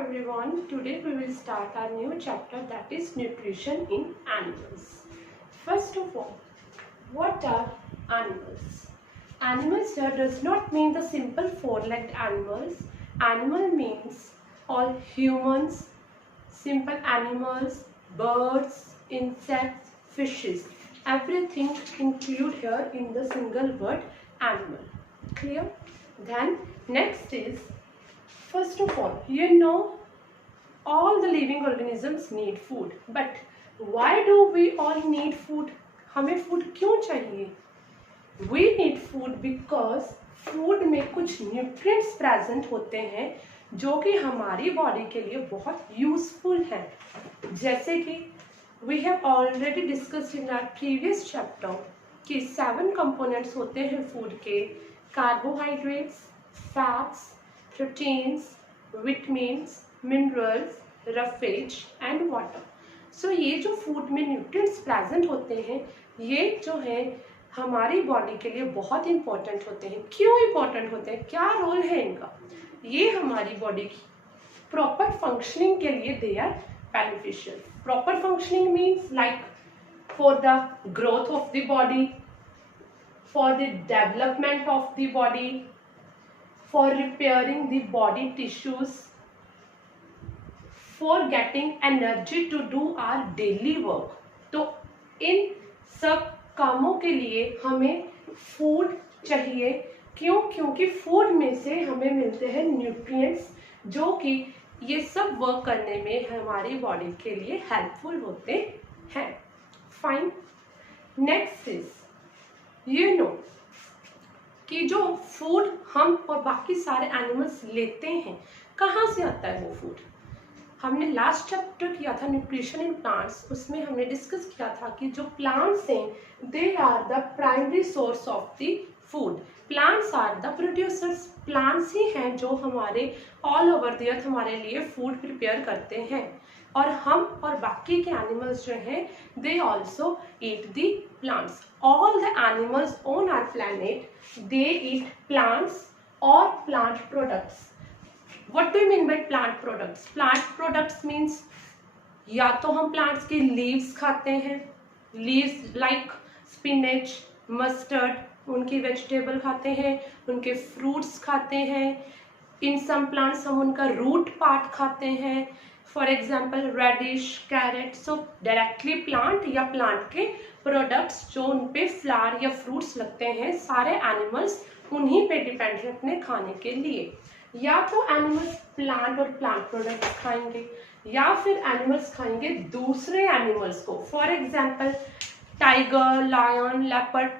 everyone. Today we will start our new chapter, that is nutrition in animals. First of all, what are animals? Animals here does not mean the simple four-legged animals. Animal means all humans, simple animals, birds, insects, fishes. Everything include here in the single word animal. Clear? Then next is, first of all, all the living organisms need food. But why do we all need food? हमें food क्यों चाहिए? We need food because food में कुछ nutrients present होते हैं जो कि हमारी बॉडी के लिए बहुत यूजफुल है. जैसे कि we have already discussed in our previous chapter कि 7 components होते हैं फूड के: carbohydrates, fats, proteins, vitamins, minerals, roughage and water. So ये जो फूड में न्यूट्रिएंट्स प्रेजेंट होते हैं, ये जो है हमारी बॉडी के लिए बहुत इंपॉर्टेंट होते हैं. क्यों इंपॉर्टेंट होते हैं? क्या रोल है इनका? ये हमारी बॉडी की प्रॉपर फंक्शनिंग के लिए they are beneficial. Proper functioning means like for the growth of the body, for the development of the body, for repairing the body tissues, for getting energy to do our daily work. तो इन सब कामों के लिए हमें food चाहिए. क्यों? क्योंकि food में से हमें मिलते हैं न्यूट्रिएंट्स जो कि ये सब वर्क करने में हमारी बॉडी के लिए हेल्पफुल होते हैं. फाइन. नेक्स्ट इज कि जो फूड हम और बाकी सारे एनिमल्स लेते हैं, कहाँ से आता है वो फूड? हमने लास्ट चैप्टर किया था न्यूट्रिशन इन प्लांट्स, उसमें हमने डिस्कस किया था कि जो प्लांट्स हैं they are the primary source of the food. Plants are the producers. Plants ही हैं जो हमारे ऑल ओवर द अर्थ हमारे लिए फूड प्रिपेयर करते हैं. और हम और बाकी के एनिमल्स जो हैं they also eat the plants. All the animals on our planet they eat plants और plant products. What do you mean by plant products? Plant products means या तो हम प्लांट्स के लीव्स खाते हैं, लीव्स लाइक स्पिनच, मस्टर्ड, उनकी vegetable खाते हैं, उनके फ्रूट्स खाते हैं. इन सम प्लांट्स हम उनका रूट पार्ट खाते हैं, for example radish, carrot. So directly plant या प्लांट के प्रोडक्ट्स जो उन पे फ्लावर या फ्रूट्स लगते हैं, सारे एनिमल्स उन्हीं पे डिपेंड है अपने खाने के लिए. या तो एनिमल्स प्लांट और प्लांट प्रोडक्ट्स खाएंगे या फिर एनिमल्स खाएंगे दूसरे एनिमल्स को. For example tiger, lion, leopard,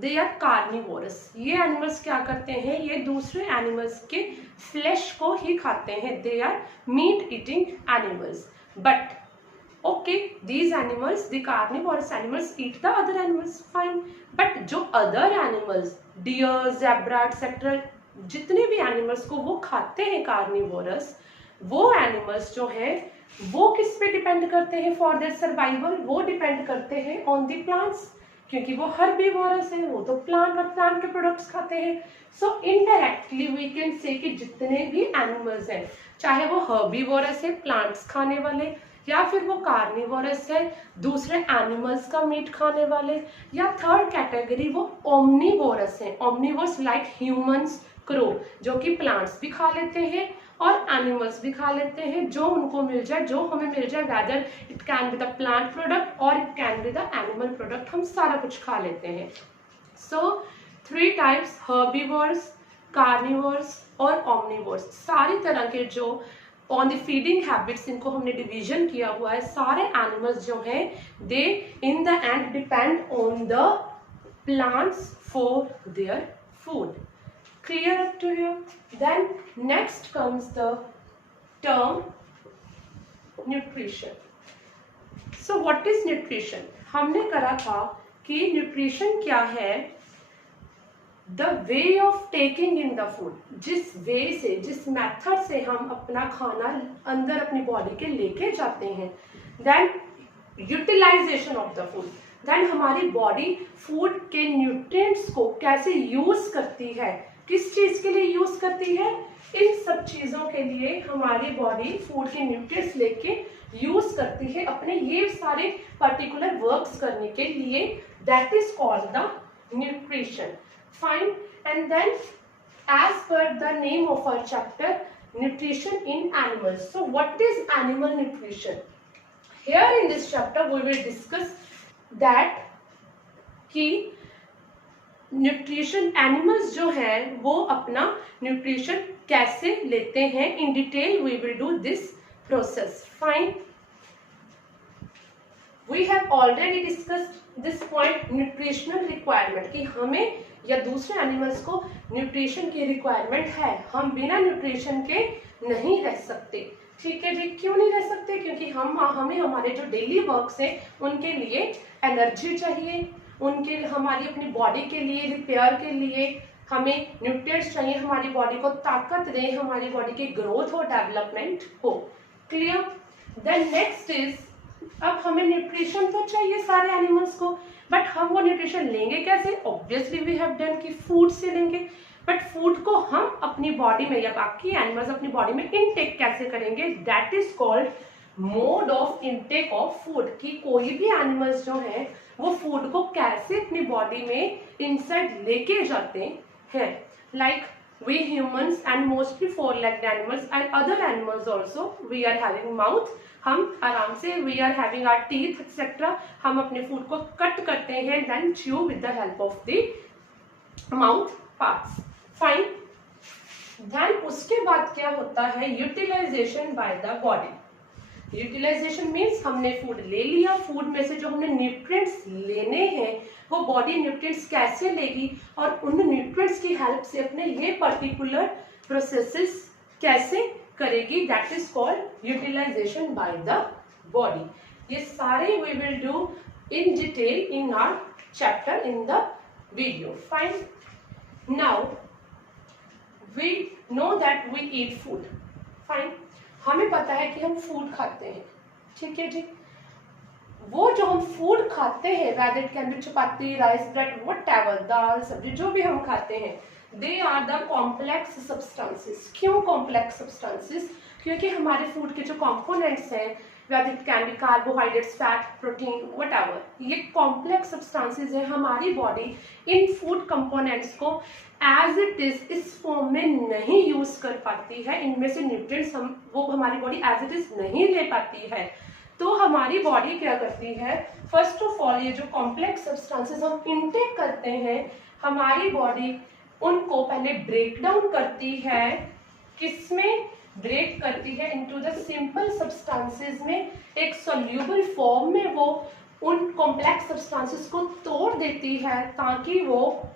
they are carnivorous. ये एनिमल्स क्या करते हैं? ये दूसरे एनिमल्स के फ्लैश को ही खाते हैं. They are meat eating animals. But okay, these animals, the carnivorous animals eat the other animals. Fine. But जो other animals, deer, zebra etcetera, जितने भी एनिमल्स को वो खाते हैं कार्निवोरस, वो एनिमल्स जो है वो किस पे डिपेंड करते हैं फॉर देयर सर्वाइवल? वो डिपेंड करते हैं ऑन द प्लांट्स, क्योंकि वो हर्बीवोरस है, वो तो प्लांट और प्लांट के प्रोडक्ट्स खाते हैं. सो इनडायरेक्टली वी कैन से कि जितने भी एनिमल्स हैं, चाहे वो हर्बीवोरस है, प्लांट्स खाने वाले, या फिर वो कार्निवोरस है, दूसरे एनिमल्स का मीट खाने वाले, या थर्ड कैटेगरी वो ओमनीवोरस है. ओमनीवोरस लाइक ह्यूमंस, क्रो, जो कि प्लांट्स भी खा लेते हैं और एनिमल्स भी खा लेते हैं. जो उनको मिल जाए, जो हमें मिल जाए, whether it can be the plant product और it can be the animal product, हम सारा कुछ खा लेते हैं. सो 3 टाइप्स: हर्बीवर्स, कार्निवर्स और ओमनीवर्स. सारी तरह के जो ऑन द फीडिंग हैबिट्स, इनको हमने डिवीजन किया हुआ है. सारे एनिमल्स जो हैं they in the end depend on the plants for their food. Clear up to here? Then next comes the term nutrition. So what is nutrition? हमने करा था कि nutrition क्या है? The way of taking in the food. जिस way से, जिस method से हम अपना खाना अंदर अपनी बॉडी के लेके जाते हैं. Then utilization of the food. Then हमारी बॉडी फूड के न्यूट्रिएंट्स को कैसे यूज करती है, किस चीज के लिए यूज करती है? इन सब चीजों के लिए हमारी बॉडी फूड के न्यूट्रिएंट्स लेके यूज करती है अपने ये सारे पर्टिकुलर वर्क्स करने के लिए. That is called the nutrition. Fine. And then as per the name of our chapter, nutrition in animals. So what is animal nutrition? Here in this chapter we will discuss that कि nutrition animals जो है वो अपना nutrition कैसे लेते हैं. In detail we will do this process. Fine. We have already discussed this point, nutritional requirement, कि हमें या दूसरे एनिमल्स को न्यूट्रिशन की रिक्वायरमेंट है. हम बिना न्यूट्रिशन के नहीं रह सकते. ठीक है जी. क्यों नहीं रह सकते? क्योंकि हमें हमारे जो डेली वर्क्स हैं उनके लिए एनर्जी चाहिए, उनके हमारी अपनी बॉडी के लिए रिपेयर के लिए हमें न्यूट्रिएंट्स चाहिए, हमारी बॉडी को ताकत दें, हमारी बॉडी की ग्रोथ हो, डेवलपमेंट हो. क्लियर. देन नेक्स्ट इज, अब हमें न्यूट्रिशन तो चाहिए सारे एनिमल्स को, बट हम वो न्यूट्रिशन लेंगे कैसे? ऑब्वियसली वी हैव डन कि फूड से लेंगे. बट फूड को हम अपनी बॉडी में या बाकी एनिमल्स अपनी बॉडी में इनटेक कैसे करेंगे? That is called mode of intake of food. कि कोई भी एनिमल्स जो है वो फूड को कैसे अपनी बॉडी में इनसाइड लेके जाते हैं. Like we humans and mostly four-legged animals and other animals also, we are having mouth. हम आराम से we are having our teeth etc. हम अपने फूड को कट करते हैं, then chew with the help of the mouth parts. Fine. then उसके बाद क्या होता है? utilization by the body. Utilization means हमने फूड ले लिया, फूड में से जो हमने न्यूट्रिएंट्स लेने हैं वो बॉडी न्यूट्रिएंट्स कैसे लेगी और उन न्यूट्रिएंट्स की हेल्प से अपने ये पर्टिकुलर प्रोसेसेस कैसे करेगी. That is called utilization by the body. ये सारे we will do in detail in our chapter in the video. Fine. Now we know that we eat food. Fine. हमें पता है कि हम फूड खाते हैं. ठीक है जी. वो जो हम फूड खाते हैं, whether it can be chapati, rice, bread, whatever, दाल, सब्जी, जो भी हम खाते हैं, they are the complex substances. क्यों complex substances? क्योंकि हमारे फूड के जो components हैं, whether it can be carbohydrates, fat, protein, whatever, ये complex substances हैं. हमारी बॉडी इन फूड components को एज इट इज इस फॉर्म में नहीं यूज कर पाती है. इनमें से न्यूट्रिएंट्स वो हमारी बॉडी एज इट इज नहीं ले पाती है. तो हमारी बॉडी क्या करती है? फर्स्ट ऑफ ऑल ये जो कॉम्प्लेक्स सब्सटेंसेस हम इनटेक करते हैं, हमारी बॉडी उनको पहले ब्रेक डाउन करती है. किसमें ब्रेक करती है? इनटू द सिंपल सब्सटेंसेस में. एक सोल्यूबल फॉर्म में वो उन कॉम्प्लेक्स सब्सटेंसेस को तोड़ देती है ताकि वो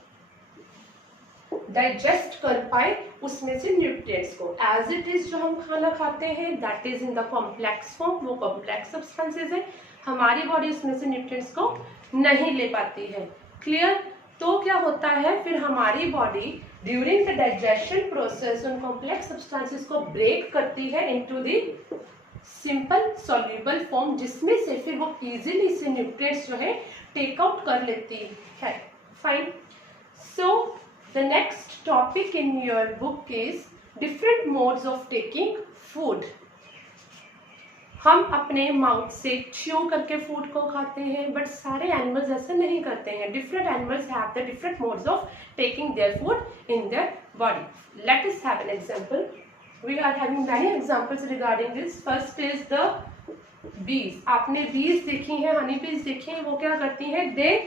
डाइजेस्ट कर पाए उसमें से न्यूट्रिएंट्स को. एज इट इज जो हम खाना खाते हैं that is in the complex form. वो कॉम्प्लेक्स सब्सटेंसेस है, हमारी बॉडी उसमें से न्यूट्रिएंट्स को नहीं ले पाती है. क्लियर. तो क्या होता है फिर? हमारी body during the digestion process उन कॉम्प्लेक्स सब्सटेंसेस को ब्रेक करती है into the simple soluble form, जिसमें से फिर वो इजीली से न्यूट्रिएंट्स जो है टेक आउट कर लेती है. Fine. So the next topic in your book is different modes of taking food. हम अपने माउथ से च्यू करके फूड को खाते हैं, बट सारे एनिमल्स ऐसे नहीं करते हैं. Different animals have the different modes of taking their food in their body. Let us have an example. We are having many examples regarding this. First is the bees. आपने बीज देखी हैं, हनी बीज देखी हैं. वो क्या करती हैं? They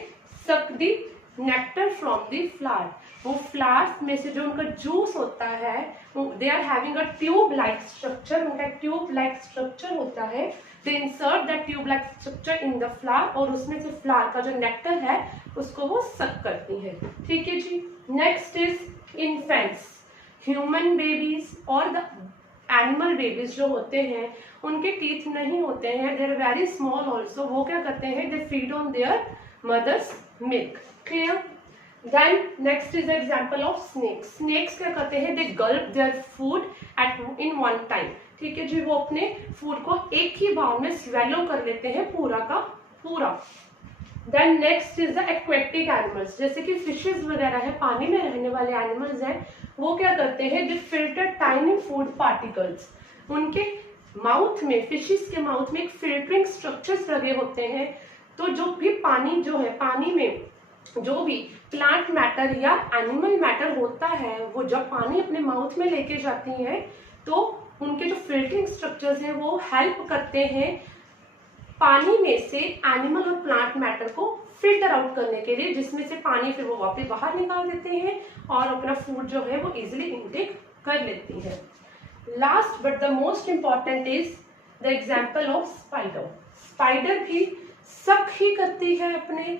suck the nectar from the flower. वो फ्लावर्स में से जो उनका जूस होता है, they are having a tube like structure. उनका ट्यूब लाइक स्ट्रक्चर होता है. They insert that tube like structure in the flower और उसमें से फ्लावर का जो नेक्टर है उसको वो सक करती है. ठीक है जी. Next is infants. Human babies और द एनिमल बेबीज जो होते हैं उनके टीथ नहीं होते हैं. They are very small also. वो क्या करते हैं? They feed on their mother's milk. Clear. Then next is the example of snakes. Snakes क्या करते हैं? They gulp their food in one time. ठीक है जी. वो अपने फूड को एक ही बार में स्वेलो कर लेते हैं पूरा का पूरा. Then next is the aquatic animals. जैसे कि फिशेज वगैरह है, पानी में रहने वाले एनिमल्स हैं, वो क्या करते हैं, दे फिल्टर टाइनी फूड पार्टिकल्स। उनके माउथ में, फिशेस के माउथ में एक फिल्टरिंग स्ट्रक्चर्स लगे होते हैं। तो जो भी पानी जो है, पानी में जो भी प्लांट मैटर या एनिमल मैटर होता है, वो जब पानी अपने माउथ में लेके जाती है तो उनके जो फिल्टरिंग स्ट्रक्चर्स हैं वो हेल्प करते हैं पानी में से एनिमल और प्लांट मैटर को फिल्टर आउट करने के लिए, जिसमें से पानी फिर वो वापस बाहर निकाल देते हैं और अपना फूड जो है वो इजिली इनटेक कर लेती है। Last but the most important is the example of spider. Spider भी सक ही करती है अपने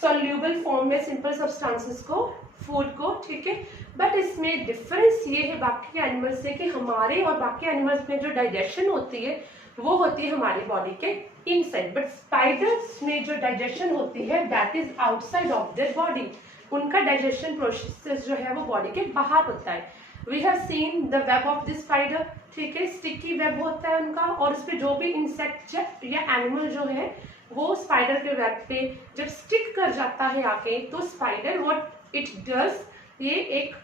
सोल्यूबल फॉर्म में सिंपल सब्सटेंसेस को, फूड को, ठीक है। बट इसमें डिफरेंस ये है बाकी एनिमल्स से कि हमारे और बाकी एनिमल्स में जो डाइजेशन होती है वो होती है हमारी बॉडी के इनसाइड, बट स्पाइडर्स में जो डाइजेशन होती है that is outside of their body. उनका डाइजेशन प्रोसेस जो है वो बॉडी के बाहर होता है। We have seen the web of the spider, ठीक है, स्टिकी वेब होता है उनका, और उस पर जो भी इंसेक्ट या एनिमल जो है वो स्पाइडर के वेब पे जब स्टिक कर जाता है आके, तो स्पाइडर व्हाट इट डज, ये एक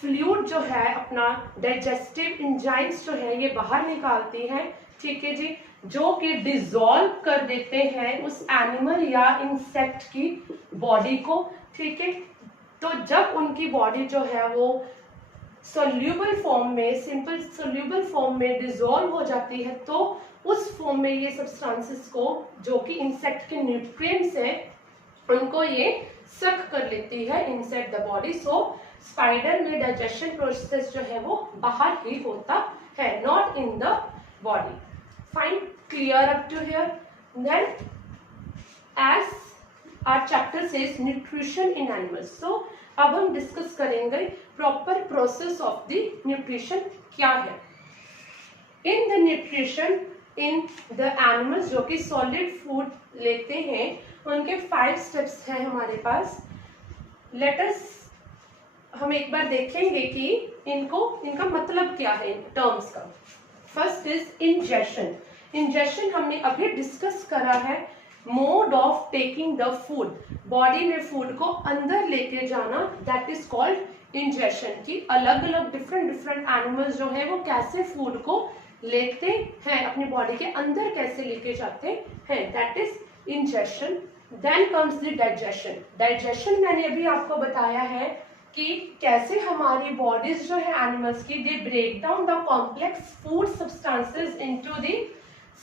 फ्लूइड जो है अपना डाइजेस्टिव एंजाइम्स जो है ये बाहर निकालती है, ठीक है जी, जो कि डिसॉल्व कर देते हैं उस एनिमल या इंसेक्ट की बॉडी को, ठीक है। तो जब उनकी बॉडी जो है वो सोल्यूबल फॉर्म में, सिंपल सोल्यूबल फॉर्म में डिसॉल्व हो जाती है, तो उस फॉर्म में ये सब्सटेंसेस को, जो कि इंसेक्ट के न्यूट्रिएंट्स हैं, उनको ये सक कर लेती है inside the body. So spider में डाइजेशन प्रोसेस जो है वो बाहर ही होता है, not in the body. Fine, clear up to here? Then as our chapter says nutrition in animals, so अब हम डिस्कस करेंगे proper process of the nutrition क्या है। In the nutrition in the animals जो कि सॉलिड फूड लेते हैं, उनके 5 स्टेप्स हैं हमारे पास। लेट अस हम एक बार देखेंगे कि इनका मतलब क्या है टर्म्स का। First is ingestion. इंजेशन हमने अभी डिस्कस करा है, mode of taking the food, body में फूड को अंदर लेके जाना, दैट इज कॉल्ड इंजेशन। की अलग अलग डिफरेंट एनिमल्स जो है वो कैसे फूड को लेते हैं, अपनी बॉडी के अंदर कैसे लेके जाते हैं, that is ingestion. Then comes the digestion. Digestion मैंने अभी आपको बताया है कि कैसे हमारी बॉडीज जो है एनिमल्स की, they break down the complex food substances into the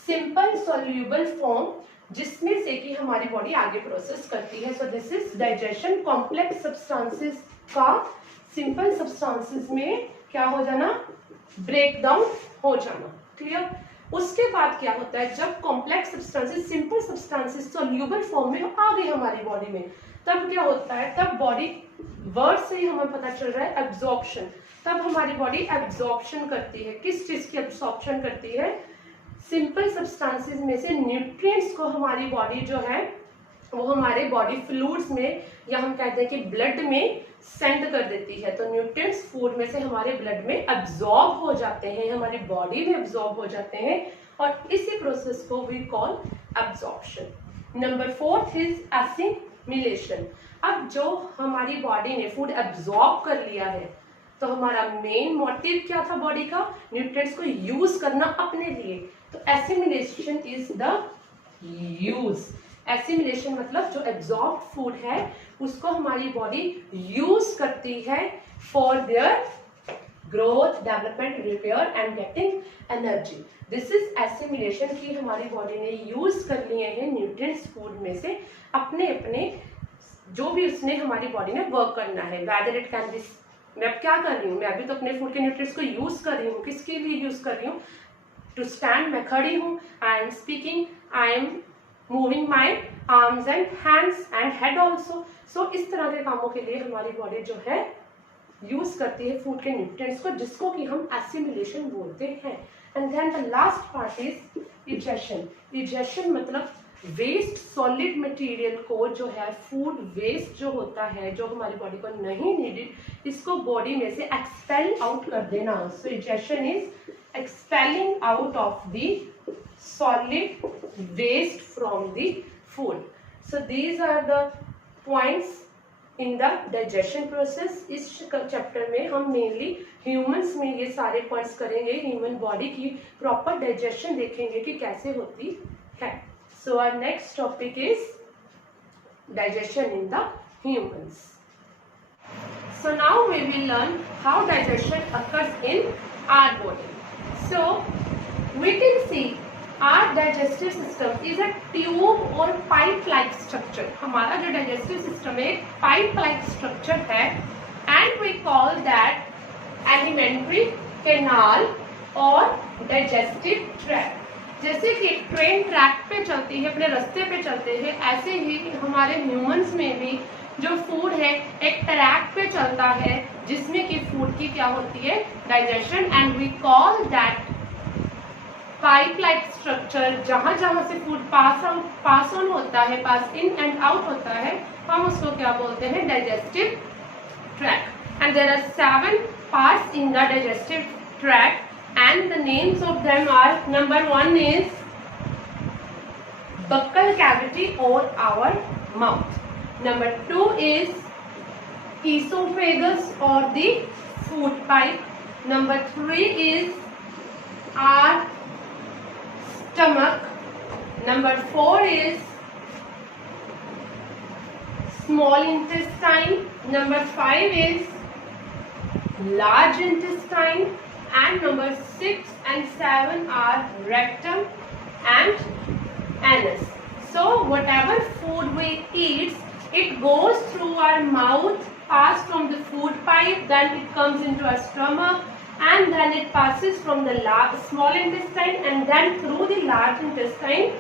simple soluble form, जिसमें से कि हमारी बॉडी आगे प्रोसेस करती है। So this is digestion. Complex substances का सिंपल सब्सटेंसेस में क्या हो जाना, ब्रेक डाउन हो जाना, क्लियर। उसके बाद क्या होता है, जब complex substances simple substances soluble form में आ गई हमारी बॉडी में, तब क्या होता है, तब बॉडी, वर्ड से ही हमें पता चल रहा है एब्जॉर्प्शन, तब हमारी बॉडी एब्जॉर्प्शन करती है। किस चीज की एब्जॉर्प्शन करती है, सिंपल सब्सटेंसेस में से न्यूट्रिएंट्स को हमारी बॉडी जो है वो हमारे बॉडी फ्लूइड्स में, या हम कहते हैं कि ब्लड में सेंड कर देती है। तो न्यूट्रिएंट्स फूड में से हमारे ब्लड में एब्जॉर्ब हो जाते हैं, हमारी बॉडी में एब्जॉर्ब हो जाते हैं, और इसी प्रोसेस को we call absorption. Number 4 is assimilation. अब जो हमारी बॉडी ने फूड एब्जॉर्ब कर लिया है, तो हमारा मेन मोटिव क्या था बॉडी का, न्यूट्रिएंट्स को यूज करना अपने लिए। तो assimilation is the use. Assimilation मतलब जो एब्जॉर्ब फूड है उसको हमारी बॉडी यूज करती है for their growth, development, repair and getting energy. This is assimilation की हमारी बॉडी ने यूज कर लिए हैं न्यूट्रिएंट्स फूड में से अपने अपने, जो भी उसने हमारी बॉडी ने वर्क करना है। वेदर इट कैन बी, मैं अब क्या कर रही हूँ, मैं अभी तो अपने फूड के न्यूट्रिएंट्स को यूज कर रही हूँ, किसके लिए यूज कर रही हूँ, टू स्टैंड, मैं खड़ी हूँ, I am speaking, I am moving my arms and hands and head also. So इस तरह के कामों के लिए हमारी बॉडी जो है यूज करती है फूड के न्यूट्रिएंट्स को, जिसको कि हम एसिमिलेशन बोलते हैं। And then the last part is egestion. Egestion मतलब वेस्ट सॉलिड मटेरियल को, जो है फूड वेस्ट जो होता है, जो हमारी बॉडी को नहीं नीडेड, इसको बॉडी में से एक्सपेल आउट कर देना। So egestion is expelling out of the solid waste from the food. So these are the points in the digestion process. इस चैप्टर में हम मेनली ह्यूमंस में ये सारे पॉइंट्स करेंगे, ह्यूमन बॉडी की प्रॉपर डाइजेशन देखेंगे कि कैसे होती है। So our next topic is digestion in the humans. So now we will learn how digestion occurs in our body. So we can see our digestive system is a tube or pipe like structure. हमारा जो digestive system है pipe like structure है, and we call that alimentary canal or digestive tract. जैसे कि train track पे चलती है, अपने रास्ते पे चलते हैं, ऐसे ही हमारे ह्यूमंस में भी जो फूड है एक ट्रैक पे चलता है, जिसमें कि फूड की क्या होती है, digestion. And we call that pipe like structure. जहां जहां से फूड पास ऑन होता है, पास इन एंड आउट होता है, हम उसको क्या बोलते हैं, digestive tract. And there are 7 parts in the digestive tract. And the names of them are, number 1 is buccal cavity or our mouth. Number 2 is esophagus or the food pipe. Number 3 is our stomach. Number 4 is small intestine. Number 5 is large intestine. And number 6 and 7 are rectum and anus. So whatever food we eat, it goes through our mouth, pass from the food pipe, then it comes into our stomach, and then it passes from the small intestine, and then through the large intestine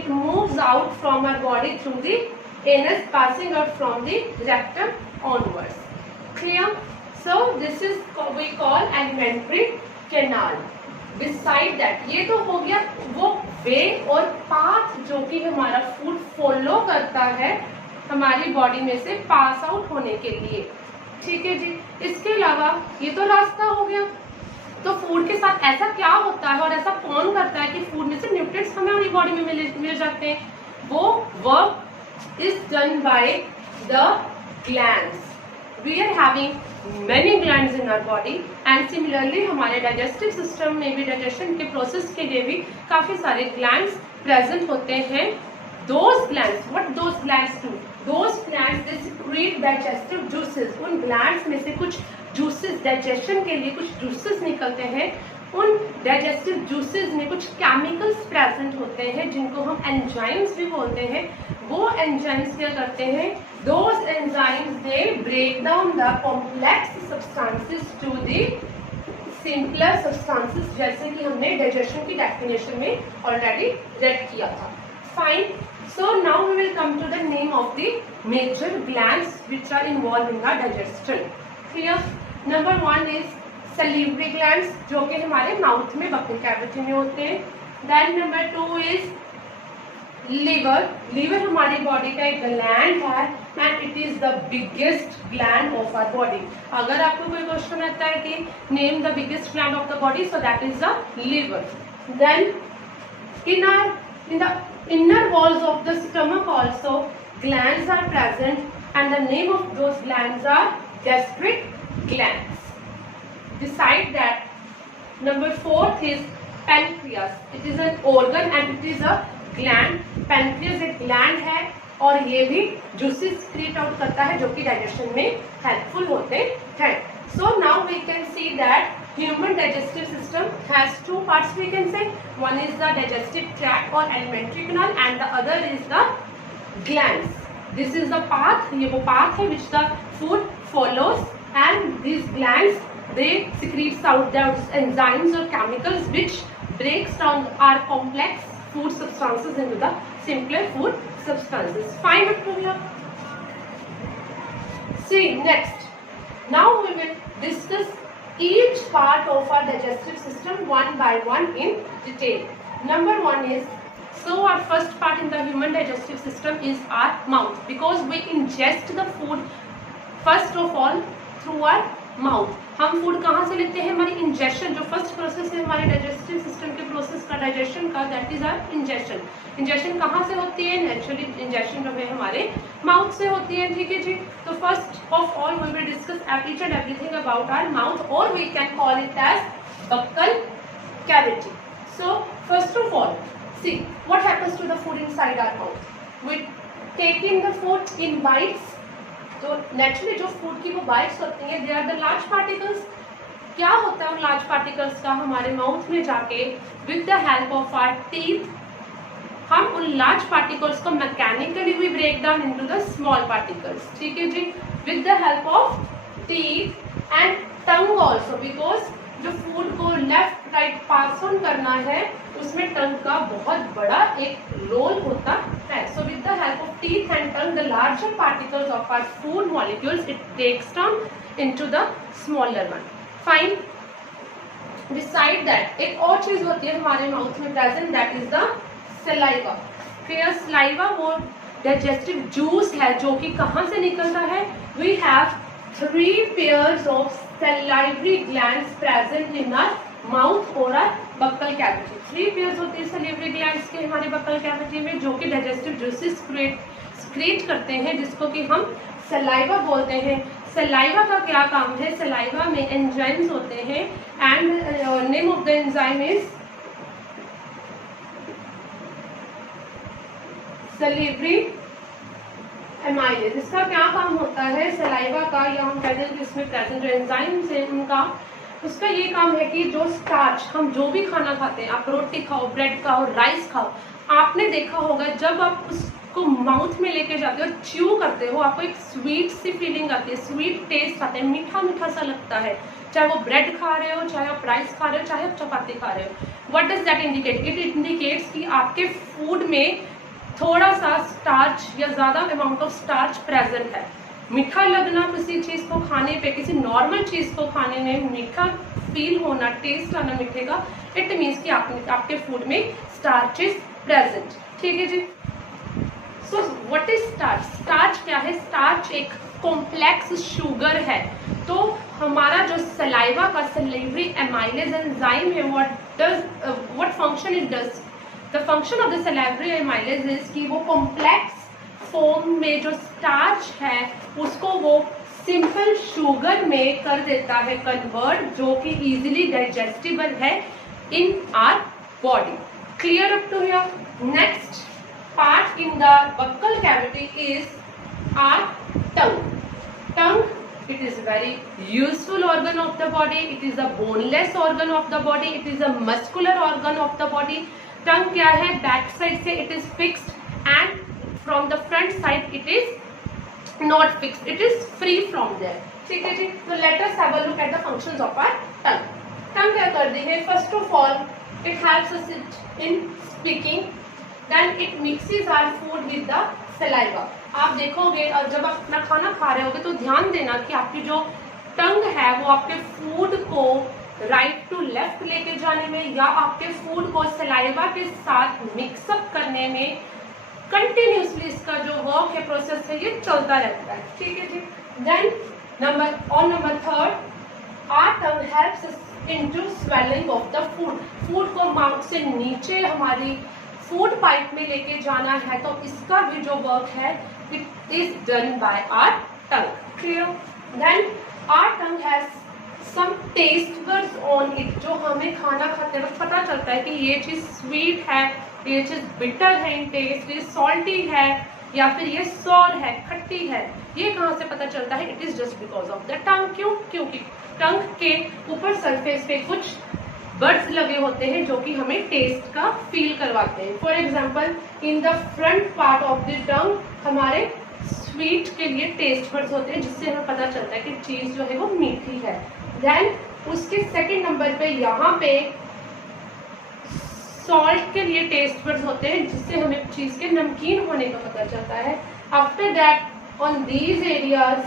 it moves out from our body through the anus, passing out from the rectum onwards. Clear? So this is we call alimentary canal. Beside that, ये तो हो गया वो वे और path जो कि हमारा food follow करता है हमारी बॉडी में से पास आउट होने के लिए, ठीक है जी। इसके अलावा ये तो रास्ता हो गया। तो फूड के साथ ऐसा क्या होता है और ऐसा कौन करता है कि फूड में से न्यूट्रिएंट्स हमें हमारी बॉडी में मिल जाते हैं? वो work is done by the glands. We are having many glands in our body and similarly हमारे digestive system में भी digestion के process के लिए भी काफी सारे glands present होते हैं. Those glands, what those glands do? Those glands they secrete digestive juices. उन glands में से कुछ juices digestion के लिए कुछ juices निकलते हैं. उन digestive juices में कुछ chemicals present होते हैं जिनको हम enzymes भी बोलते हैं. वो enzymes क्या करते हैं? Those enzymes they break down the complex substances to the simpler substances, जैसे कि हमने digestion की definition में already read किया था. Fine. So now we will come to the name of the major glands which are involved in the digestion. Clear? Number 1 is salivary glands, जो कि हमारे माउथ में buccal cavity में होते हैं. Then number 2 is liver. Liver हमारी body का एक ग्लैंड है and it is the biggest gland of our body. अगर आपको कोई क्वेश्चन आता है कि name the biggest gland of the body, so that is the liver. Then in the inner walls of the stomach also glands are present and the name of those glands are gastric glands. Beside that, number 4th is pancreas. It is an organ and it is a gland. Pancreas एक gland है और ये भी juices create out करता है जो कि digestion में हेल्पफुल होते हैं. So now we can see that human digestive system has 2 parts. We can say one is the digestive tract or alimentary canal and the other is the glands. This is the path, ये वो path है which the food follows and these glands they secretes out those enzymes or chemicals which breaks down our complex food substances into the simpler food substances. Fine up to here. See next. Now we will discuss each part of our digestive system one by one in detail. Number 1 is, so our first part in the human digestive system is our mouth, because we ingest the food first of all through our mouth. हम food कहाँ से लेते हैं? हमारी injection जो first process है हमारे digestive system के प्रोसेस का उसका डाइजेशन का, that is our ingestion. Ingestion कहाँ से होती है? नेचुरली इंजेशन जो है हमारे माउथ से होती है, ठीक है जी। तो first of all we will discuss each and everything about our mouth, और we can call it as buccal cavity. So first of all see what happens to the food inside our mouth, we take in the food in bites. तो naturally जो food की वो bites होती हैं, they are the large particles. क्या होता है उन लार्ज पार्टिकल्स का? हमारे माउथ में जाके with the help of our teeth हम उन लार्ज पार्टिकल्स को mechanically we break down into the small particles, ठीक है जी, with the help of teeth and tongue also, because जो फूड को लेफ्ट राइट पास ऑन करना है उसमें टंग का बहुत बड़ा एक रोल होता है। So with the help of teeth and tongue the larger particles of our food molecules it takes down into the smaller one. Fine. Beside that एक और चीज होती है हमारे माउथ में present, that is the saliva. फिर saliva वो digestive juice है जो कि कहाँ से निकलता है? We have 3 pairs of salivary glands present in our mouth or our buccal cavity। 3 pairs होते हैं salivary glands के हमारे buccal cavity में, जो कि डाइजेस्टिव जूसेस क्रिएट करते हैं, जिसको कि हम सलाइवा बोलते हैं। सलाइवा का क्या काम है? सलाइवा में एंजाइम्स होते हैं and name of the enzyme is salivary amylase. इसका क्या काम होता है सलाइवा का, या हम कहते हैं कि इसमें प्रेजेंट जो एंजाइम्स हैं उनका, उसका ये काम है कि जो स्टार्च, हम जो भी खाना खाते हैं, आप रोटी खाओ, ब्रेड खाओ, राइस खाओ, आपने देखा होगा जब आप उसको माउथ में लेके जाते हो, च्यू करते हो, आपको एक स्वीट सी फीलिंग आती है, स्वीट टेस्ट आता है, मीठा मीठा सा लगता है। चाहे वो ब्रेड खा रहे हो, चाहे आप राइस खा रहे हो, चाहे आप चपाती खा रहे हो। What does that indicate? It indicates कि आपके फूड में थोड़ा सा स्टार्च या ज्यादा अमाउंट ऑफ स्टार्च प्रेजेंट है। मीठा लगना किसी चीज को खाने पे, किसी नॉर्मल चीज को खाने में मीठा फील होना, टेस्ट आना मीठे का, इट मीन्स कि आपके फूड में स्टार्च इज प्रेजेंट, ठीक है जी। So what is starch? Starch क्या है? स्टार्च एक कॉम्प्लेक्स शुगर है। तो हमारा जो सलाइवा का सलिवरी एमाइलेज एंजाइम है, what function it does? The function of the salivary amylase is कि वो कॉम्प्लेक्स फॉर्म में जो स्टार्च है उसको वो सिंपल शुगर में कर देता है कन्वर्ट, जो कि इजीली डाइजेस्टिबल है in our body. Clear up to here? Next part in the buccal cavity is our tongue. Tongue, it is very useful organ of the body. It is a boneless organ of the body. It is a muscular organ of the body. Tongue क्या है? Back side से it is fixed and from the front side it is not fixed. It is free from there. ठीक है जी। तो let us have a look at the functions of our tongue. Tongue क्या कर दी है? First of all, it helps us in speaking. Then it mixes our food with the saliva. आप देखोगे और जब आप अपना खाना खा रहे होगे तो ध्यान देना कि आपकी जो टंग है वो आपके फूड को राइट टू लेफ्ट लेके जाने में या आपके फूड को सलाइवा के साथ मिक्सअप करने में कंटिन्यूसली इसका जो वर्क है, प्रोसेस है, ये चलता रहता है, ठीक है जी। Then number third, our tongue helps us into swelling of the food. Food को माउथ से नीचे हमारी फूड पाइप में लेके जाना है, तो इसका भी जो वर्क है it is done by our tongue. Clear? Then our tongue has some taste buds on it, जो हमें खाना खाते वक्त पता चलता है कि ये चीज स्वीट है, ये चीज बिटर है इन टेस्ट, ये सॉल्टी है या फिर ये सॉर है, खट्टी है। ये कहाँ से पता चलता है? It is just because of the टंग। क्यों? क्योंकि टंग के ऊपर सरफेस पे कुछ बर्ड्स लगे होते हैं जो कि हमें टेस्ट का फील करवाते हैं। For example in the front part of the टंग हमारे स्वीट के लिए टेस्ट बर्ड्स होते हैं, जिससे हमें पता चलता है कि चीज जो है वो मीठी है। देन उसके सेकंड नंबर पे यहाँ पे सॉल्ट के लिए टेस्ट बर्ड्स होते हैं, जिससे हमें चीज के नमकीन होने का पता चलता है। After that on these areas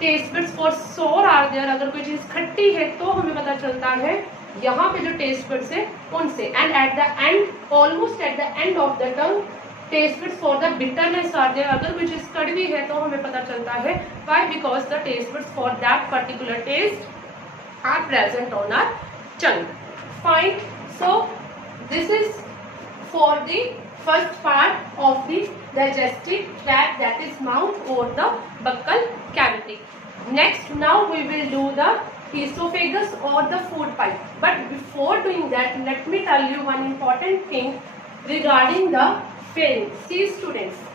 test buds for सोर आर देयर, अगर कोई चीज खट्टी है तो हमें पता चलता है यहाँ पे जो टेस्ट बड्स है उनसे। And at the end, almost at the end of the tongue taste buds for the bitterness are there, अगर कोई चीज कड़वी है तो हमें पता चलता है why, because the taste buds for that particular taste are present on our tongue. Fine. So This is for the first part of the digestive tract, that is mouth or the buccal cavity. Next, now we will do the esophagus or the food pipe. But before doing that, let me tell you one important thing regarding the pharynx. See students,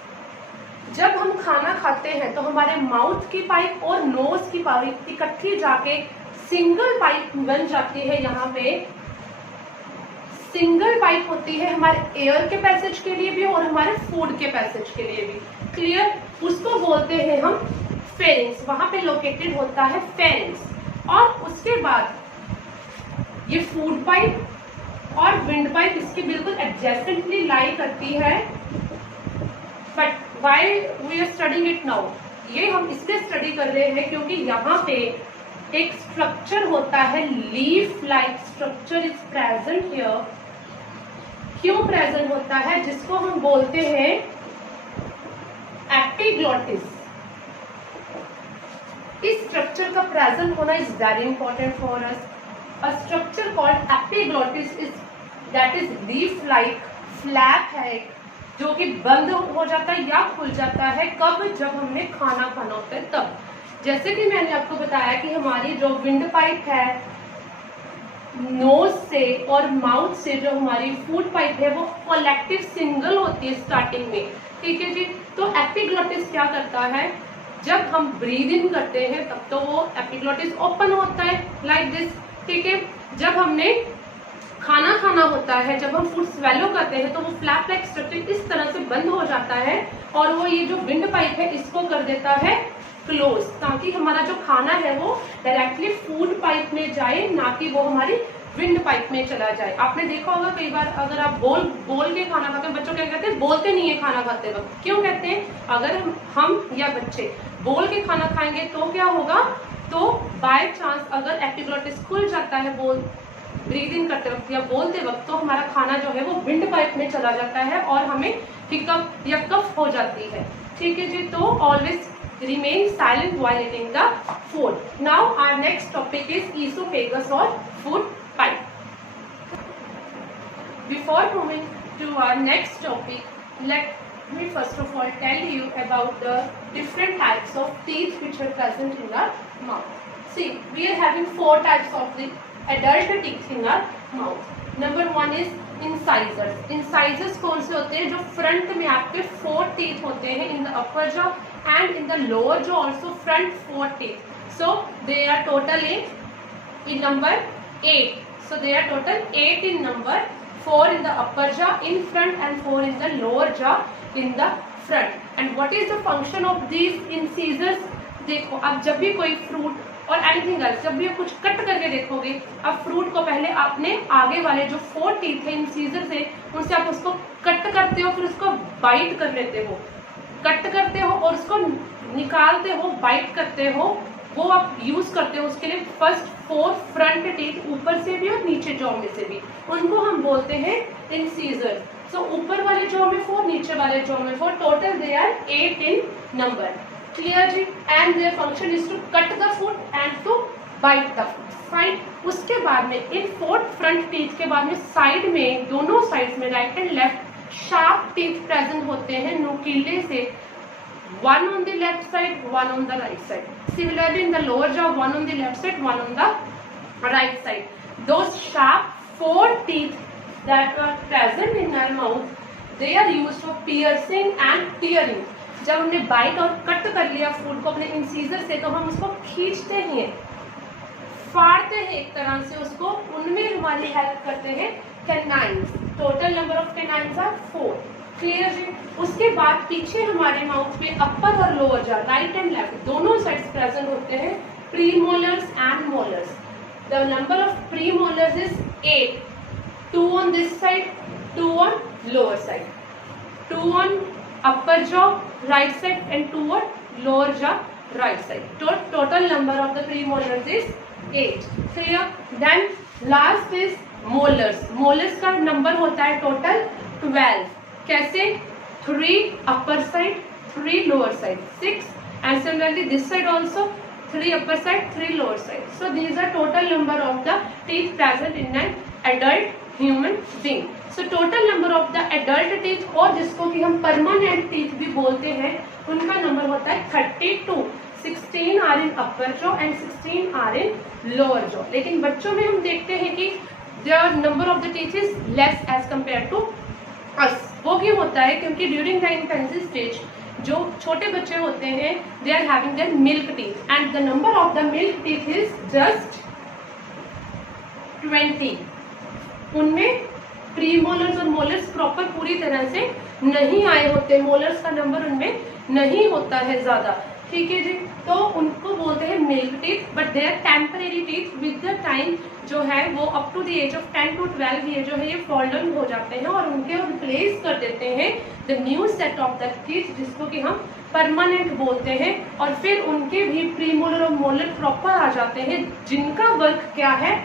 जब हम खाना खाते हैं तो हमारे mouth की pipe और knows की पाइप इकट्ठी जाके सिंगल पाइप बन जाती है। यहाँ पे सिंगल पाइप होती है हमारे एयर के पैसेज के लिए भी और हमारे फूड के पैसेज के लिए भी। क्लियर? उसको बोलते हैं हम फेरिंग्स, वहां पे लोकेटेड होता है फेरिंग्स। और उसके बाद ये फूड पाइप और विंड पाइप इसके बिल्कुल एडजेसेंटली लाई करती है। But why we are studying it now, ये हम इसलिए स्टडी कर रहे हैं क्योंकि यहाँ पे एक स्ट्रक्चर होता है, leaf like structure is present here. क्यों प्रेजेंट होता है? जिसको हम बोलते हैं एपिग्लॉटिस। इस स्ट्रक्चर का प्रेजेंट होना is very important for us. A structure called epiglottis is that is leaf like flap है, जो कि बंद हो जाता है या खुल जाता है। कब? जब हमने खाना खाना होता है तब। जैसे कि मैंने आपको बताया कि हमारी जो विंड पाइप है नोज से और माउथ से, जो हमारी फूड पाइप है वो कलेक्टिव सिंगल होती है स्टार्टिंग में। ठीक है जी। तो एपिग्लॉटिस क्या करता है, जब हम ब्रीद इन करते हैं तब तो वो एपिग्लॉटिस ओपन होता है लाइक दिस। ठीक है। जब हमने खाना खाना होता है, जब हम फूड स्वेलो करते हैं तो वो फ्लैप लाइक स्ट्रक्चर इस तरह से बंद हो जाता है और वो ये जो विंड पाइप है इसको कर देता है क्लोज, ताकि हमारा जो खाना है वो डायरेक्टली फूड पाइप में जाए, ना कि वो हमारी विंड पाइप में चला जाए। आपने देखा होगा कई बार अगर आप बोल के खाना खाते हैं, बच्चों क्या कहते हैं, बोलते नहीं है खाना खाते वक्त। क्यों कहते हैं? अगर हम या बच्चे बोल के खाना खाएंगे तो क्या होगा, तो बाय चांस अगर एपिग्लॉटिस खुल जाता है ब्रीद इन करते वक्त या बोलते वक्त, तो हमारा खाना जो है वो विंड पाइप में चला जाता है और हमें हिकअप या कफ हो जाती है। ठीक है जी। तो always remain silent while eating the food. Now our next topic is esophagus or food pipe. Before moving to our next topic, let me first of all tell you about the different types of teeth which are present in our mouth. See, we are having 4 types of the adult teeth in our mouth. Number 1 is incisors. Incisors कौन से होते हैं? जो front में आपके 4 teeth होते हैं in the upper jaw and in the lower jaw also front 4 teeth. So they are total in number 8. So they are total 8 in number, 4 in the upper jaw in front and 4 in the lower jaw in the front. And what is the function of these incisors? देखो, अब जब भी कोई fruit और anything else, जब भी आप कुछ कट करके देखोगे, अब फ्रूट को पहले आपने आगे वाले जो 4 टीथ है इंसीजर से, उनसे आप उसको कट करते हो, फिर उसको बाइट कर लेते हो, कट करते हो और उसको निकालते हो, बाइट करते हो, वो आप यूज करते हो उसके लिए फर्स्ट 4 फ्रंट टीथ, ऊपर से भी और नीचे जॉ में से भी, उनको हम बोलते हैं इंसीजर। सो ऊपर वाले जॉ में 4, नीचे वाले जॉ में 4, total they are 8 in number. Clear जी? And their function is to cut the food and to bite the food. Fine. उसके बाद में इन 4 फ्रंट टीथ के बाद में साइड में, दोनों साइड में, right and left, sharp teeth present होते हैं नुकीले से, 1 on the left side, 1 on the right side. Similarly in the lower jaw, 1 on the left side, 1 on the right side. Those sharp 4 teeth that are present in our mouth, they are used for piercing and tearing. जब हमने bite और cut कर लिया food को अपने incisor से, तो हम उसको खींचते हैं, फाड़ते हैं एक तरह से उसको, उनमें हमारी हेल्प करते हैं canines. Total number of canines are 4। Clear जी? उसके बाद पीछे हमारे माउथ में अपर और लोअर जा, राइट एंड लेफ्ट, दोनों साइड्स प्रेजेंट होते हैं premolars and molars. The number of premolars is 8, 2 on this side, 2 on lower side, 2 on upper jaw right side and 2 on lower jaw right side. Total number of the premolars is 8. Clear? Then last is molars. Molars का number होता है total 12. कैसे? 3 upper side, 3 lower side, 6, and similarly this side also 3 upper side, 3 lower side. So these are total number of the teeth present in an adult human being. So total number of the adult teeth, और जिसको कि हम permanent teeth भी बोलते हैं, उनका number होता है 32। 16 are in upper jaw and 16 are in lower jaw. लेकिन बच्चों में हम देखते हैं कि the number of the teeth is less as compare to us. वो क्यों होता है? क्योंकि ड्यूरिंग द इन्फेंसी स्टेज जो छोटे बच्चे होते हैं, they are having their milk teeth and the number of the milk teeth is just 20। उनमें प्रीमोलर्स और मोलर्स प्रॉपर पूरी तरह से नहीं आए होते, मोलर्स का नंबर उनमें नहीं होता है ज्यादा, ठीक है जी। तो उनको बोलते हैं milk teeth, but they are temporary teeth. With the time जो है वो up to the age of 10 to 12 ये जो है ये फॉल डाउन हो जाते हैं और उनके रिप्लेस कर देते हैं the new set of the teeth, जिसको कि हम परमानेंट बोलते हैं। और फिर उनके भी प्रीमोलर और मोलर प्रॉपर आ जाते हैं, जिनका वर्क क्या है?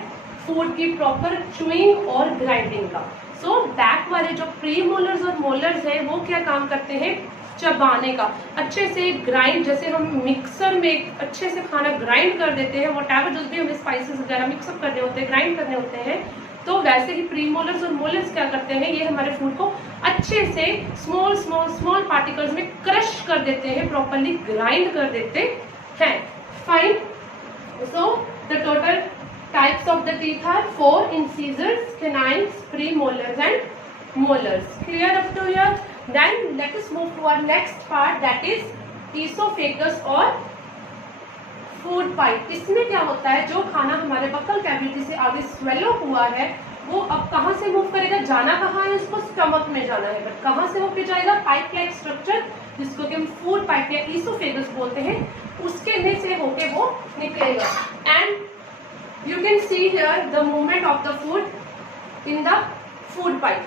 फूड की प्रॉपर चुइंग और ग्राइंडिंग का। सो बैक वाले जो प्रीमोलर्स और मोलर्स है वो क्या काम करते हैं? चबाने का, अच्छे से ग्राइंड, जैसे हम मिक्सर में अच्छे से खाना ग्राइंड कर देते हैं, व्हाटएवर जो भी हमें स्पाइसेस वगैरह मिक्सअप करने होते हैं, ग्राइंड करने होते हैं, तो वैसे ही प्रीमोलर्स और मोलर्स क्या करते हैं? ये हमारे फूड को अच्छे से स्मॉल स्मॉल स्मॉल पार्टिकल्स में क्रश कर देते हैं, प्रॉपरली ग्राइंड कर देते हैं। Fine. So the total types of the teeth are 4: incisors, canines, premolars and molars. Clear up to here? Then let us move to our next part, that is esophagus और food pipe. इसमें क्या होता है? जो खाना हमारे buccal cavity से आगे स्वेलो हुआ है वो अब कहाँ से मूव करेगा? जाना कहाँ है? उसको स्टमक में जाना है, बट कहाँ से होके जाएगा? पाइप लाइक स्ट्रक्चर, जिसको कि हम फूड पाइप या ईसोफेगस बोलते हैं, उसके नीचे होके वो निकलेगा। And you can see here the movement of the food in the food pipe.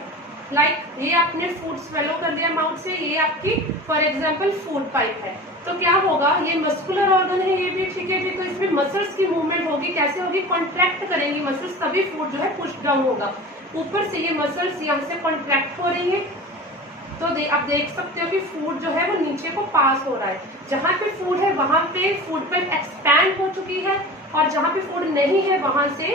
Like ये आपने फूड स्वेलो कर लिया माउथ से, ये आपकी फॉर एग्जाम्पल फूड पाइप है, तो क्या होगा? ये मस्कुलर ऑर्गन है ये भी, ठीक है जी। तो इसमें मसल्स की मूवमेंट होगी, कैसे होगी? कॉन्ट्रैक्ट करेंगी मसल्स, तभी फूड जो है पुश डाउन होगा। ऊपर से ये मसल्स यहाँ से कॉन्ट्रैक्ट हो रही है, तो आप देख सकते हो कि फूड जो है वो नीचे को पास हो रहा है। जहाँ पे फूड है वहां पे फूड पाइप एक्सपैंड हो चुकी है, और जहाँ पे फूड नहीं है वहां से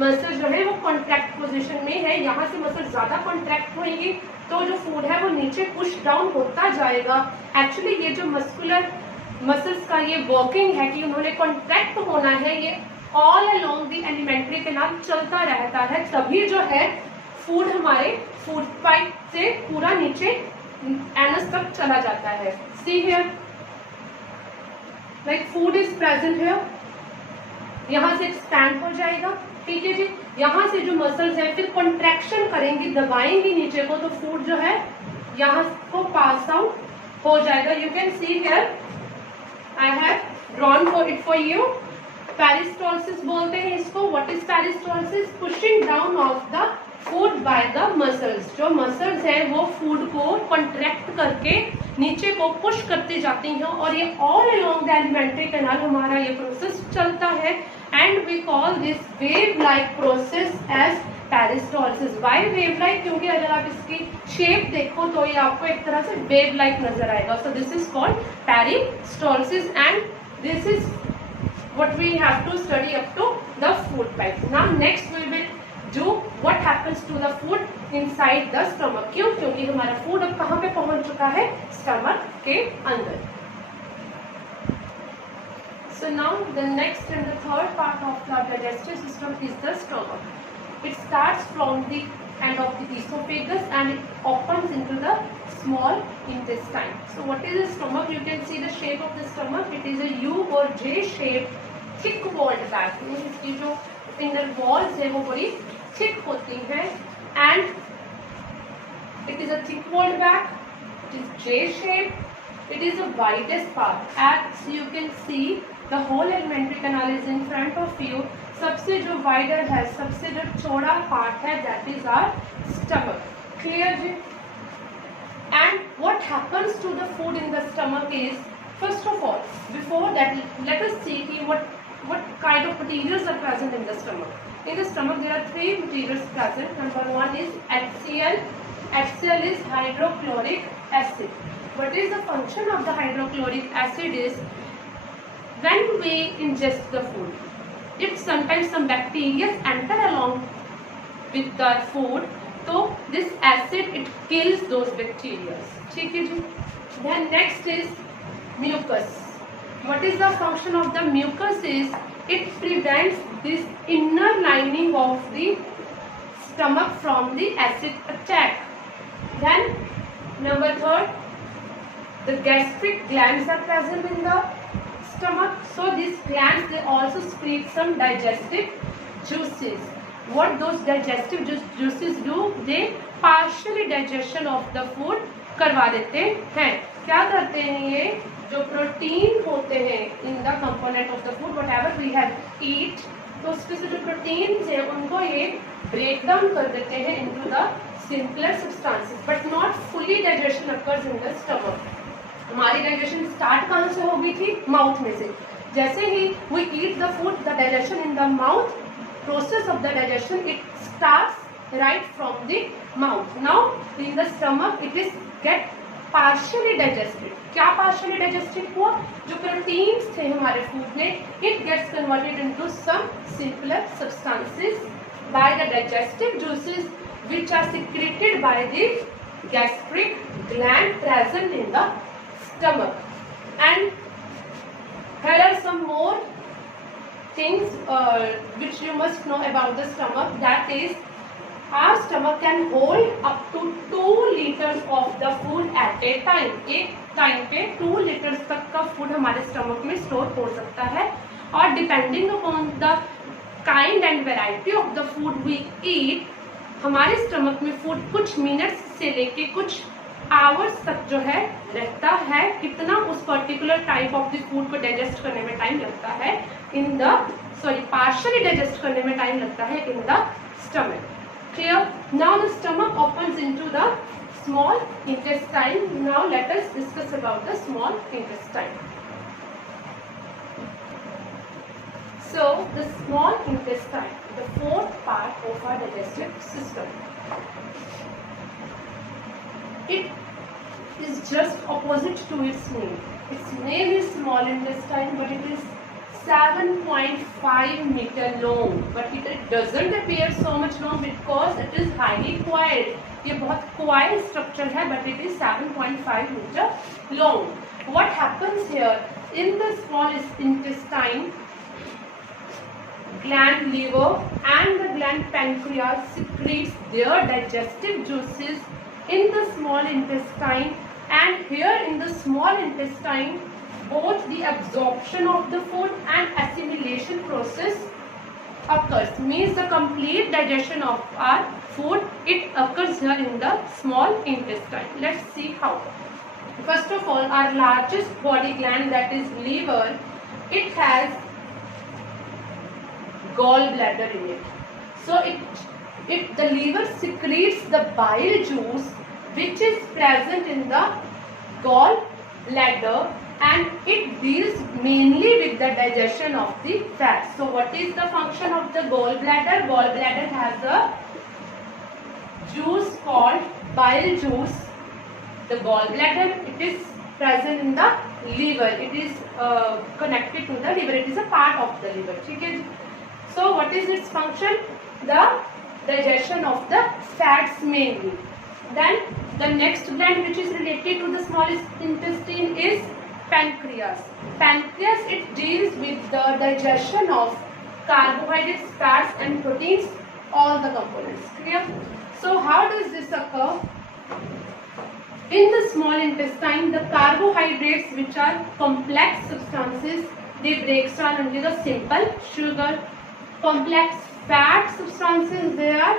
मसल जो है वो कॉन्ट्रैक्ट पोजीशन में है। यहाँ से मसल ज्यादा कॉन्ट्रैक्ट होगी, तो जो फूड है वो नीचे पुश डाउन होता जाएगा। एक्चुअली ये जो मस्कुलर मसल्स का ये वर्किंग है कि उन्होंने कॉन्ट्रैक्ट होना है, ये all along the alimentary canal चलता रहता है, तभी जो है फूड हमारे फूड पाइप से पूरा नीचे एनस तक चला जाता है। See here, like food is present here, यहाँ से एक्सपैंड हो जाएगा, ठीक है जी। यहाँ से जो मसल्स हैं फिर कॉन्ट्रैक्शन करेंगी, दबाएंगी नीचे को, तो फूड जो है यहाँ को पास आउट हो जाएगा। You can see here, I have drawn for it for you. Peristalsis बोलते हैं इसको। What is peristalsis? Pushing down of the food by the muscles. जो मसल्स हैं वो फूड को कॉन्ट्रैक्ट करके नीचे को पुश करती जाती हैं, और ये all along the alimentary canal हमारा ये प्रोसेस चलता है, and we call this wave like process as peristalsis. Why wave like? क्योंकि अगर आप इसकी शेप देखो तो ये आपको एक तरह से वेव लाइक नजर आएगा। So this is called peristalsis, and this is what we have to study up to the food pipe. Now next we will do what happens to the food inside the stomach. क्यों? क्योंकि हमारा food अब कहाँ पे पहुंच चुका है? Stomach के अंदर। So now the next and the third part of the digestive system is the stomach. It starts from the end of the esophagus and it opens into the small intestine. So what is the stomach? You can see the shape of the stomach. It is a U or J shaped thick walled bag. इसकी जो inner walls है वो बड़ी thick होती हैं, and it is a thick walled bag. It is J shaped. It is the widest part. As you can see, the whole alimentary canal is in front of you. सबसे जो wider है, सबसे जो चौड़ा part है, that is our stomach. Clear ji? And what happens to the food in the stomach is, first of all, before that, let us see what kind of materials are present in the stomach. In the stomach, there are three materials present. Number one is HCl. HCl is hydrochloric acid. What is the function of the hydrochloric acid is, when we ingest the food, if sometimes some bacteria enter along with the food, तो this acid it kills those bacteria. ठीक है जी. Then next is mucus. What is the function of the mucus is it prevents this inner lining of the stomach from the acid attack. Then number third, the gastric glands are present in the stomach. So these glands, they also secrete some digestive juices. What those digestive juices do? They partially digestion of the food करवा देते हैं. क्या करते हैं ये? जो protein होते हैं in the component of the food, whatever we have eat, तो उसके से जो प्रोटीन है उनको ये ब्रेक डाउन कर देते हैं into the simpler substances, but not fully digestion occurs in the stomach. हमारी डाइजेशन स्टार्ट कहाँ से होगी थी? माउथ में से. जैसे ही we eat the food, the digestion in the mouth, process of the digestion it starts right from the mouth. Now in the stomach it is get partially digested. क्या partially digested हुआ? जो proteins थे हमारे food में, it gets converted into some simpler substances by the digestive juices which are secreted by the gastric gland present in the stomach. And here are some more things which you must know about the stomach. That is, our stomach can hold up to 2 liters of the food at a time. एक time पे 2 liters तक का food हमारे stomach में store हो सकता है, और depending upon the kind and variety of the food we eat, हमारे स्टमक में फूड कुछ मिनट्स से लेके कुछ आवर्स तक जो है रहता है. कितना उस particular type of the food को डाइजेस्ट करने में टाइम लगता है इन द पार्शियली डाइजेस्ट करने में टाइम लगता है in the stomach. Clear? Now the stomach opens into the small intestine. Now let us discuss about the small intestine. So the small intestine, the fourth part of our digestive system, it is just opposite to its name. Its name is small intestine, but it is 7.5 meter long. But it doesn't appear so much long because it is highly coiled. ये बहुत coiled structure है, but it is 7.5 meter long. What happens here in the small intestine? Gland liver and the gland pancreas secretes their digestive juices in the small intestine, and here in the small intestine both the absorption of the food and assimilation process occurs. Means the complete digestion of our food, it occurs here in the small intestine. Let's see how. First of all, our largest body gland, that is liver, it has gallbladder in it. So the liver secretes the bile juice which is present in the gallbladder, and it deals mainly with the digestion of the fat. So what is the function of the gallbladder? Gallbladder has a juice called bile juice. The gallbladder, it is present in the liver. It is connected to the liver. It is a part of the liver. ठीक है. So what is its function? The digestion of the fats mainly. Then the next gland which is related to the smallest intestine is pancreas. Pancreas, it deals with the digestion of carbohydrates, fats and proteins, all the components. Clear? So how does this occur? In the small intestine, the carbohydrates, which are complex substances, they break down into the simple sugar. Complex fat substances, they are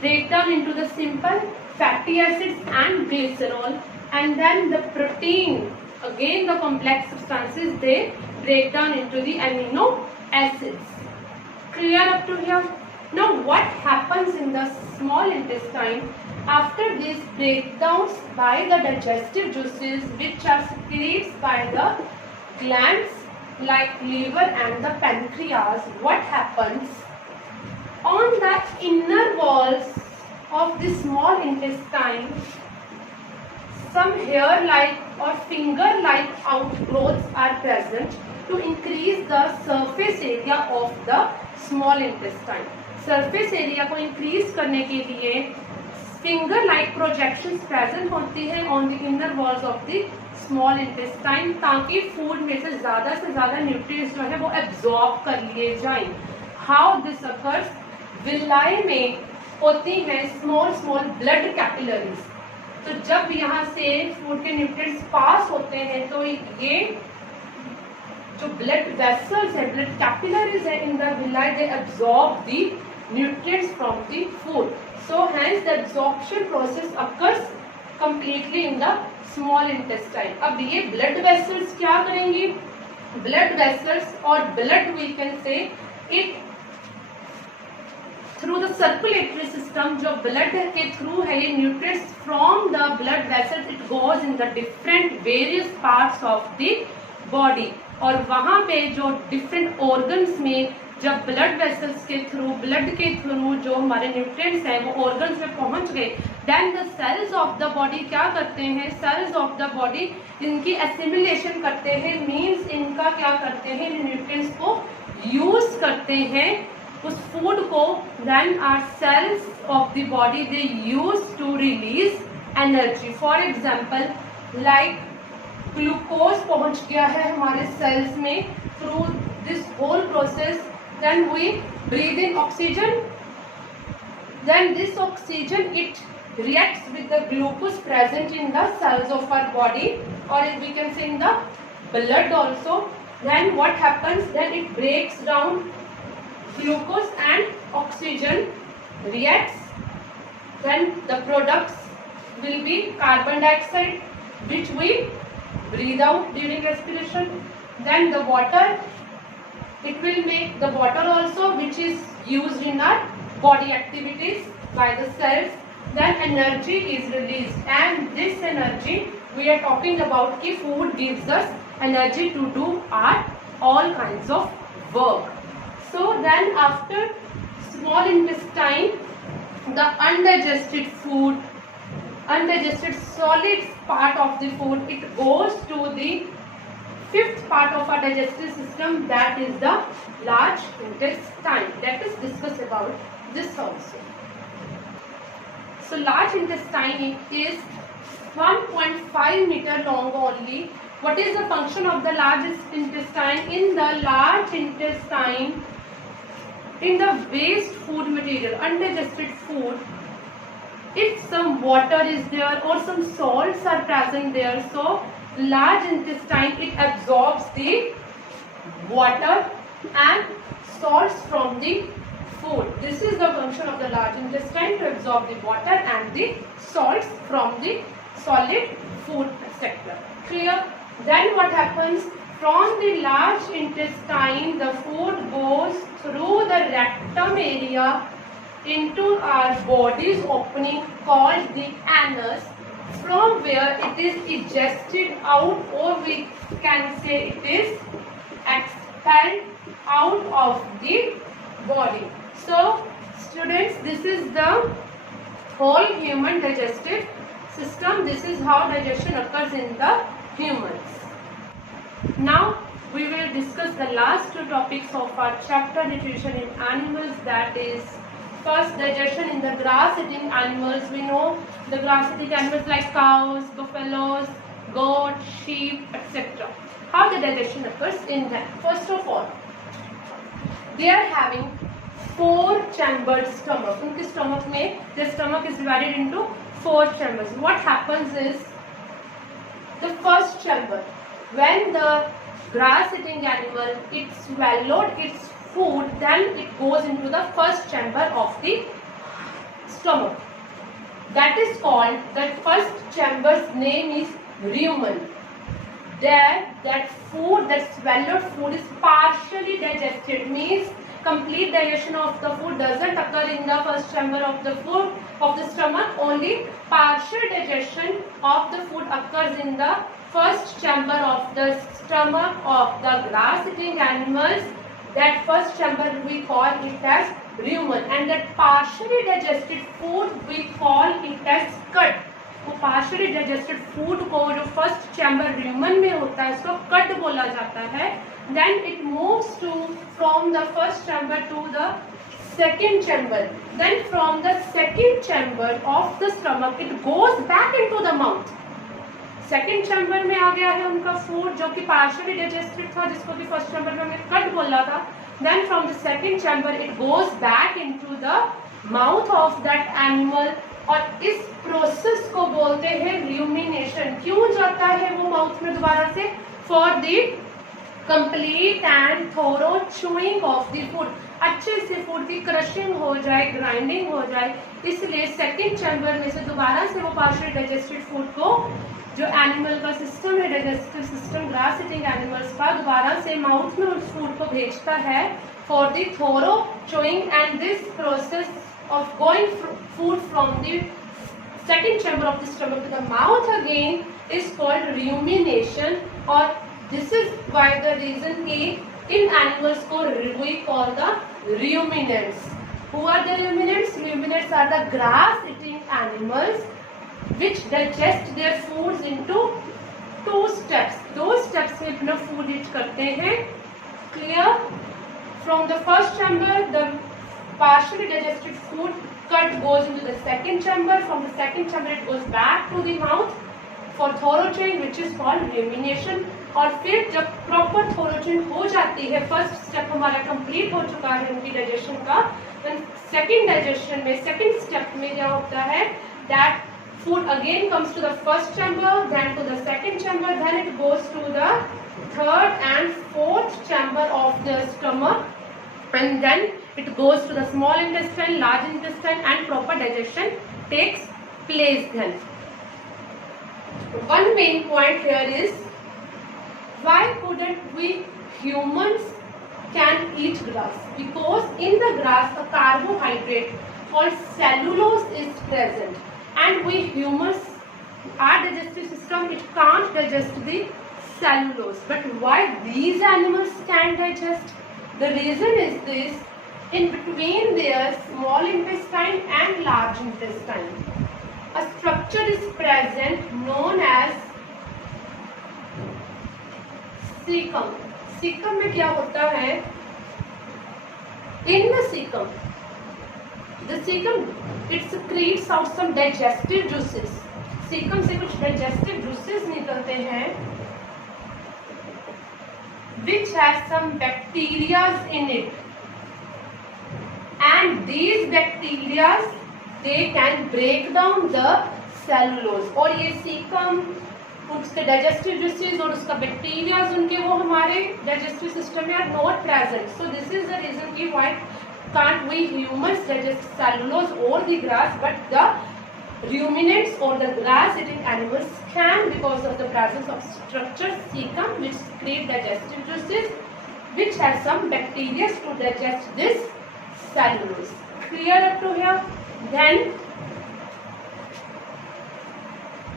break down into the simple fatty acids and glycerol. And then the protein, again the complex substances, they break down into the amino acids. Clear up to here? Now what happens in the small intestine after these breakdowns by the digestive juices which are secreted by the glands like liver and the pancreas? What happens on the inner walls of the small intestine? Some hair-like or finger-like outgrowths are present to increase the surface area of the small intestine. Surface area को increase करने के लिए finger like projections present होती है on the inner walls of the small intestine, ताकि food में से ज्यादा न्यूट्रिएंट्स जो है वो एब्जॉर्ब कर लिए जाएं। हाउ दिस अकर्स, विलाई में होती है स्मॉल ब्लड कैपिलरीज। तो जब यहाँ से फूड के न्यूट्रिएंट्स पास होते हैं तो ये जो ब्लड वेसल्स है, ब्लड कैपिलरीज है in the villi, they absorb the nutrients from the food. So hence the absorption process occurs completely in the small intestine. अब ये blood vessels क्या करेंगी? Blood vessels और blood we can say it through the circulatory system, जो blood के through है ये nutrients from the blood vessels it goes in the different various parts of the body, और वहाँ पे जो different organs में जब ब्लड वेसल्स के थ्रू, ब्लड के थ्रू जो हमारे न्यूट्रिएंट्स हैं वो ऑर्गन्स में पहुंच गए, then the cells of the body क्या करते हैं? सेल्स ऑफ द बॉडी इनकी एसिमिलेशन करते हैं, मींस इनका क्या करते हैं? न्यूट्रिएंट्स को यूज करते हैं उस फूड को। Then are cells of the body they use to release energy. For example like glucose पहुंच गया है हमारे सेल्स में through this whole process, then we breathe in oxygen, then this oxygen it reacts with the glucose present in the cells of our body, or we can say in the blood also. Then what happens? Then it breaks down glucose and oxygen reacts, then the products will be carbon dioxide which we breathe out during respiration, then the water, it will make the water also which is used in our body activities by the cells, then energy is released, and this energy we are talking about ki food gives us energy to do our all kinds of work. So then after small intestine, the undigested food, undigested solid part of the food, it goes to the fifth part of our digestive system, that is the large intestine. Let us discuss about this also. So large intestine is 1.5 meter long only. What is the function of the largest intestine? In the large intestine, in the waste food material, undigested food, if some water is there or some salts are present there, so large intestine it absorbs the water and salts from the food. This is the function of the large intestine, to absorb the water and the salts from the solid food sector. Clear? Then what happens? From the large intestine, the food goes through the rectum area into our body's opening called the anus, from where it is digested out, or we can say it is expelled out of the body. So students, this is the whole human digestive system. This is how digestion occurs in the humans. Now we will discuss the last two topics of our chapter, nutrition in animals, that is first digestion in the grass eating animals. We know the grass eating animals like cows, buffaloes, goat, sheep, etc. How the digestion occurs in them? First of all, they are having 4 chambered stomach. Unke stomach mein, their stomach is divided into 4 chambers. What happens is, the first chamber, when the grass eating animal it swallowed its food, then it goes into the first chamber of the stomach. That is called, that first chamber's name is rumen. There, that food, that swallowed food is partially digested, means complete digestion of the food doesn't occur in the first chamber of the food of the stomach. Only partial digestion of the food occurs in the first chamber of the stomach of the grass eating animals. That first chamber we call it as rumen, and that partially digested food we call it as cud. वो partially digested food को जो first chamber rumen में होता है उसको cud बोला जाता है. Then it moves to from the first chamber to the second chamber. Then from the second chamber of the stomach it goes back into the mouth. Second chamber में आ गया है उनका फूड जो कि पार्शियली डाइजेस्टेड था, जिसको कि first chamber में हमने कट बोला था. Then from the second chamber it goes back into the mouth of that animal. और इस प्रोसेस को बोलते हैं र्यूमिनेशन. क्यों जाता है वो माउथ में दोबारा से? For the complete and thorough chewing of the food. अच्छे से फूड की क्रशिंग हो जाए, ग्राइंडिंग हो जाए, इसलिए सेकेंड चैम्बर में से दोबारा से वो पार्शियल डाइजेस्टेड फूड को जो एनिमल का सिस्टम है, digestive system grass eating animals का, दोबारा से माउथ में उस फूड को भेजता है for the thorough chewing. And this process of going food from the second chamber of the stomach to the mouth again is called rumination. और this is why the reason कि इन animals को we call the ruminants. Who are the ruminants? Ruminants are the grass eating animals which digest their foods into two steps. दो steps में अपना food eat करते हैं. Clear? From the first chamber the partially digested food cut goes into the second chamber. From the second chamber it goes back to the mouth for thorough chewing which is called rumination. और फिर जब proper थोरो chewing हो जाती है, first step हमारा complete हो चुका है उनकी डाइजेशन का, सेकेंड डाइजेशन में सेकेंड स्टेप में क्या होता है that food again comes to the first chamber, then to the second chamber, then it goes to the third and fourth chamber of the stomach, and then it goes to the small intestine, large intestine, and proper digestion takes place. Then one main point here is why couldn't we humans can eat grass? Because in the grass a carbohydrate called cellulose is present. And we humans, our digestive system, it can't digest the cellulose. But why these animals can digest? The reason is this: in between their small intestine and large intestine, a structure is present known as cecum. Cecum में क्या होता है? In the cecum, the cecum it secretes out some digestive juices. cecum से कुछ digestive juices निकलते हैं which has some bacteria in it, and these bacteria they can break down the cellulose. और ये cecum उसके डाइजेस्टिव juices और उसका bacteria उनके वो हमारे डाइजेस्टिव सिस्टम में are not present. So this is the reason कि why can't we humans digest cellulose or the grass, but the ruminants or the grass eating animals can, because of the presence of structure cecum which secrete digestive juices which has some bacteria to digest this cellulose. Clear up to here? Then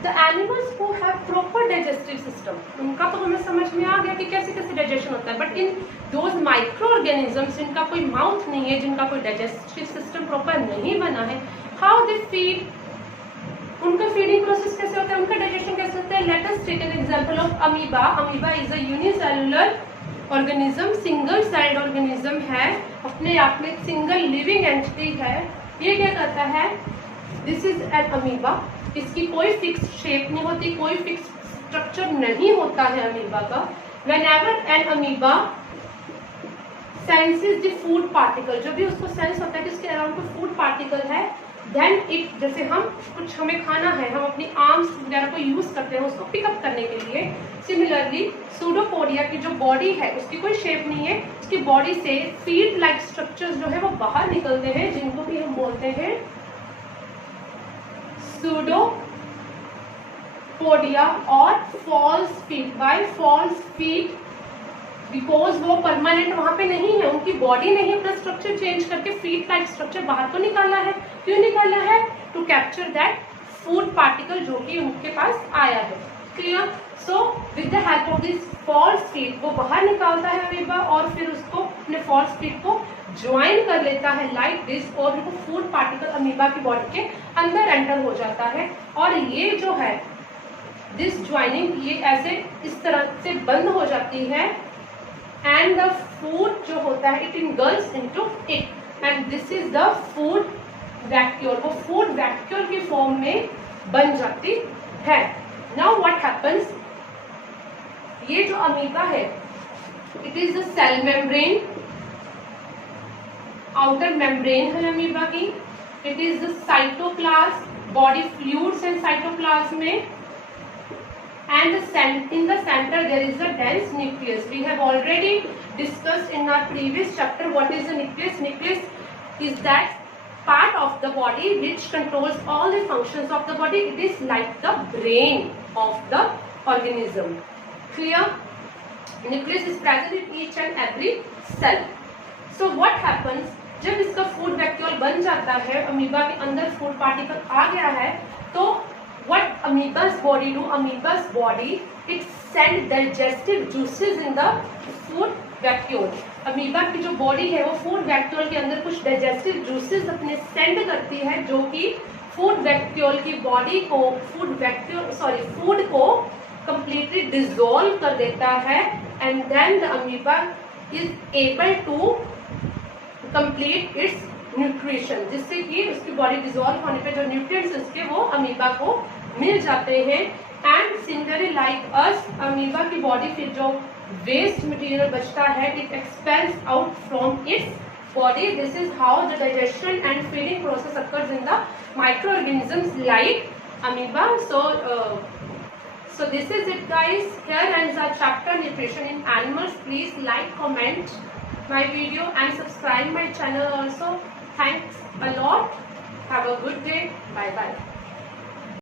the animals who have proper digestive system, उनका तो हमें समझ में आ गया कि कैसे कैसे digestion होता है. But in those micro organisms जिनका कोई माउथ नहीं है, जिनका कोई डाइजेस्टिव सिस्टम प्रॉपर नहीं बना है, हाउ दे फीड, उनका फीडिंग प्रोसेस कैसे होता है, उनका डाइजेशन कैसे होता है. Let us take an example of amoeba. Amoeba is a unicellular organism, single celled organism है, अपने आप में सिंगल लिविंग एंटिटी है. ये क्या करता है, दिस इज एन अमीबा. इसकी कोई फिक्स शेप नहीं होती, कोई फिक्स स्ट्रक्चर नहीं होता है अमीबा का. Whenever an amoeba senses the food particle, जो भी उसको सेंस होता है कि उसके अराउंड कोई फूड पार्टिकल है, देन इट, जैसे हम कुछ हमें खाना है, हम अपनी आर्म्स वगैरह को यूज करते हैं उसको पिकअप करने के लिए. सिमिलरली सूडोपोडिया की जो बॉडी है उसकी कोई शेप नहीं है, उसकी बॉडी से फीड लाइक स्ट्रक्चर्स जो है वो बाहर निकलते हैं, जिनको भी हम बोलते हैं सूडोपोडिया और false feet. By false feet because वो परमानेंट वहां पे नहीं है, उनकी बॉडी नहीं अपना स्ट्रक्चर चेंज करके फीट लाइक स्ट्रक्चर बाहर को निकाला है. क्यों निकाला है? To capture that food particle जो कि उनके पास आया है. Clear? So with the help of this false feet वो बाहर निकालता है अमीबा और फिर उसको अपने फॉल्स फीट को ज्वाइन कर लेता है लाइक दिस, और वो फूड पार्टिकल अमीबा की बॉडी के अंदर एंटर हो जाता है. और ये जो है दिस ज्वाइनिंग ये ऐसे इस तरह से बंद हो जाती है, एंड द फूड जो होता है it engulfs into it. And this is the food vacuole, वो फूड वैक्यूल के फॉर्म में बन जाती है। नाउ व्हाट हैपेंस, ये जो अमीबा है it is the cell membrane, outer membrane है अमीबा की। It is the cytoplasm, body fluids and cytoplasm में, and in the center there is a dense nucleus. We have already discussed in our previous chapter what is the nucleus. Nucleus is that part of the body which controls all the functions of the body. It is like the brain of the organism. Clear? Nucleus is present in each and every cell. So what happens, जब इसका food vacuole बन जाता है, amoeba के अंदर food particle आ गया है, तो what amoeba's body do? Amoeba's body it send digestive juices in the food vacuole. Amoeba की जो बॉडी है वो फूड वैक्यूल के अंदर कुछ डाइजेस्टिव जूसेस अपने सेंड करती है, जो कि फूड वैक्यूल की बॉडी को फूड को कंप्लीटली डिसॉल्व कर देता है, and then the amoeba is able to complete its nutrition, जिससे कि उसकी बॉडी डिसॉल्व होने पे जो न्यूट्रिएंट्स उसके वो अमीबा को मिल जाते हैं। And similarly like us, amoeba की बॉडी फिर जो वेस्ट मटेरियल बचता है it expels out from its body. This is how the digestion and feeding process occurs in the microorganisms like amoeba. So this is it guys, here ends our chapter nutrition in animals. Please like, comment my video and subscribe my channel also. Thanks a lot. Have a good day. Bye bye.